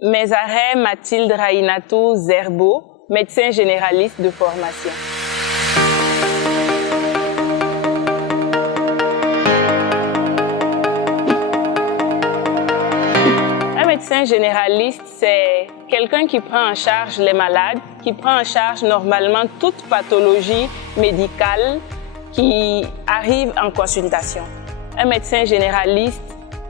Mézaré Mathilde Rainatou Zerbo, médecin généraliste de formation. Un médecin généraliste, c'est quelqu'un qui prend en charge les malades, qui prend en charge normalement toute pathologie médicale qui arrive en consultation. Un médecin généraliste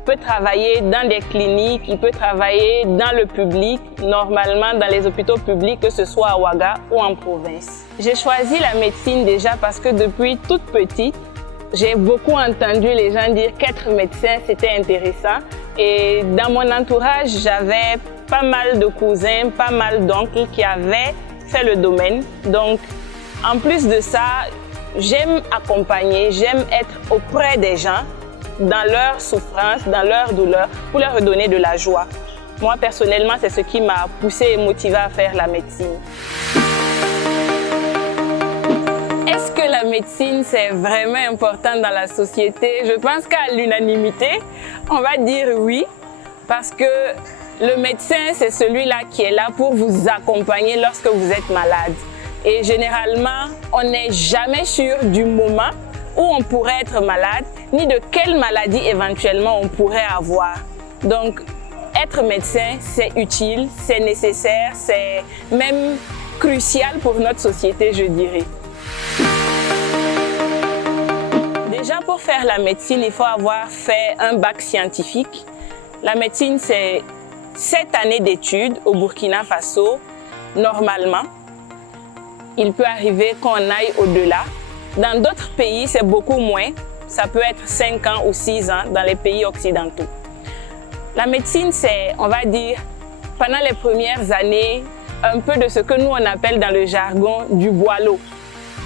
peut travailler dans des cliniques, il peut travailler dans le public, normalement dans les hôpitaux publics, que ce soit à Ouaga ou en province. J'ai choisi la médecine déjà parce que depuis toute petite, j'ai beaucoup entendu les gens dire qu'être médecin, c'était intéressant. Et dans mon entourage, j'avais pas mal de cousins, pas mal d'oncles qui avaient fait le domaine. Donc, en plus de ça, j'aime accompagner, j'aime être auprès des gens dans leur souffrance, dans leur douleur, pour leur redonner de la joie. Moi, personnellement, c'est ce qui m'a poussée et motivée à faire la médecine. Est-ce que la médecine, c'est vraiment important dans la société? Je pense qu'à l'unanimité, on va dire oui, parce que le médecin, c'est celui-là qui est là pour vous accompagner lorsque vous êtes malade. Et généralement, on n'est jamais sûr du moment où on pourrait être malade, ni de quelle maladie éventuellement on pourrait avoir. Donc, être médecin, c'est utile, c'est nécessaire, c'est même crucial pour notre société, je dirais. Déjà, pour faire la médecine, il faut avoir fait un bac scientifique. La médecine, c'est 7 années d'études au Burkina Faso, normalement. Il peut arriver qu'on aille au-delà. Dans d'autres pays, c'est beaucoup moins. Ça peut être 5 ans ou 6 ans dans les pays occidentaux. La médecine, c'est, on va dire, pendant les premières années, un peu de ce que nous, on appelle dans le jargon du boileau.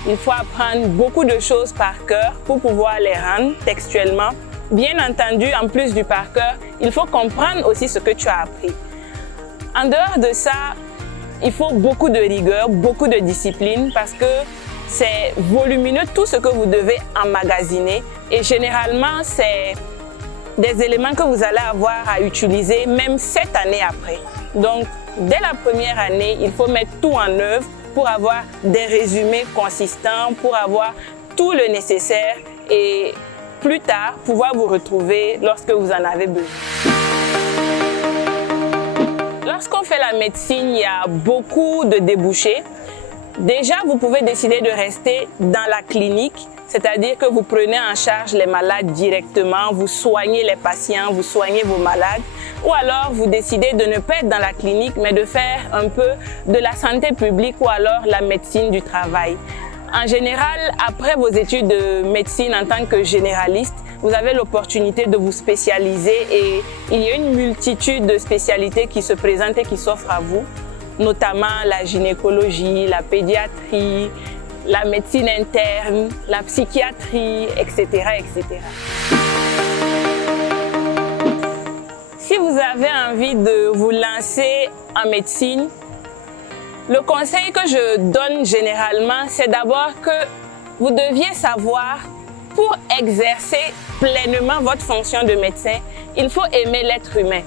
Il faut apprendre beaucoup de choses par cœur pour pouvoir les rendre textuellement. Bien entendu, en plus du par cœur, il faut comprendre aussi ce que tu as appris. En dehors de ça, il faut beaucoup de rigueur, beaucoup de discipline parce que c'est volumineux tout ce que vous devez emmagasiner et généralement, c'est des éléments que vous allez avoir à utiliser même 7 années après. Donc, dès la première année, il faut mettre tout en œuvre pour avoir des résumés consistants, pour avoir tout le nécessaire et plus tard, pouvoir vous retrouver lorsque vous en avez besoin. Lorsqu'on fait la médecine, il y a beaucoup de débouchés. Déjà, vous pouvez décider de rester dans la clinique, c'est-à-dire que vous prenez en charge les malades directement, vous soignez les patients, vous soignez vos malades. Ou alors, vous décidez de ne pas être dans la clinique, mais de faire un peu de la santé publique ou alors la médecine du travail. En général, après vos études de médecine en tant que généraliste, vous avez l'opportunité de vous spécialiser et il y a une multitude de spécialités qui se présentent et qui s'offrent à vous, notamment la gynécologie, la pédiatrie, la médecine interne, la psychiatrie, etc., etc. Si vous avez envie de vous lancer en médecine, le conseil que je donne généralement, c'est d'abord que vous deviez savoir, pour exercer pleinement votre fonction de médecin, il faut aimer l'être humain.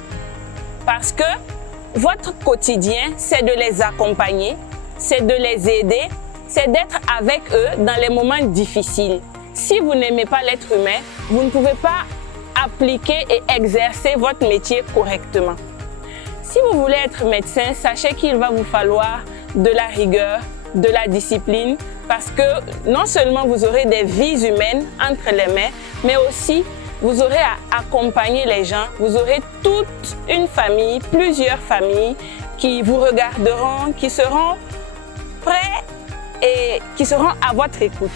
Parce que votre quotidien, c'est de les accompagner, c'est de les aider, c'est d'être avec eux dans les moments difficiles. Si vous n'aimez pas l'être humain, vous ne pouvez pas appliquer et exercer votre métier correctement. Si vous voulez être médecin, sachez qu'il va vous falloir de la rigueur, de la discipline, parce que non seulement vous aurez des vies humaines entre les mains, mais aussi vous aurez à accompagner les gens, vous aurez toute une famille, plusieurs familles qui vous regarderont, qui seront prêts et qui seront à votre écoute.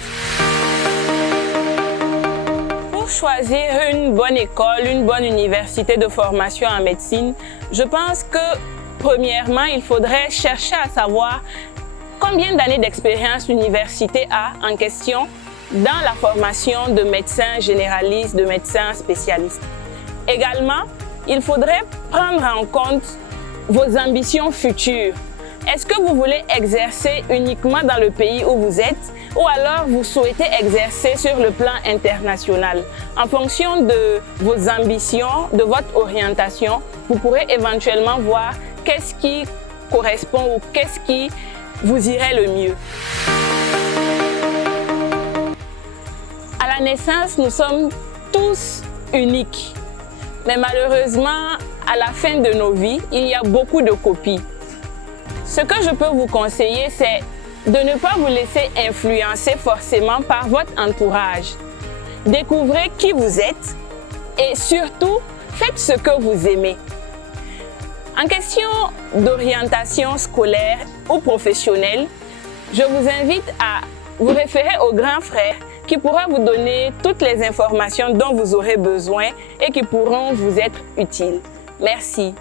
Pour choisir une bonne école, une bonne université de formation en médecine, je pense que premièrement, il faudrait chercher à savoir combien d'années d'expérience l'université a en question dans la formation de médecins généralistes, de médecins spécialistes. Également, il faudrait prendre en compte vos ambitions futures. Est-ce que vous voulez exercer uniquement dans le pays où vous êtes ou alors vous souhaitez exercer sur le plan international. En fonction de vos ambitions, de votre orientation, vous pourrez éventuellement voir qu'est-ce qui correspond ou qu'est-ce qui vous irait le mieux. À la naissance, nous sommes tous uniques. Mais malheureusement, à la fin de nos vies, il y a beaucoup de copies. Ce que je peux vous conseiller, c'est de ne pas vous laisser influencer forcément par votre entourage. Découvrez qui vous êtes et surtout, faites ce que vous aimez. En question d'orientation scolaire ou professionnelle, je vous invite à vous référer au grand frère qui pourra vous donner toutes les informations dont vous aurez besoin et qui pourront vous être utiles. Merci.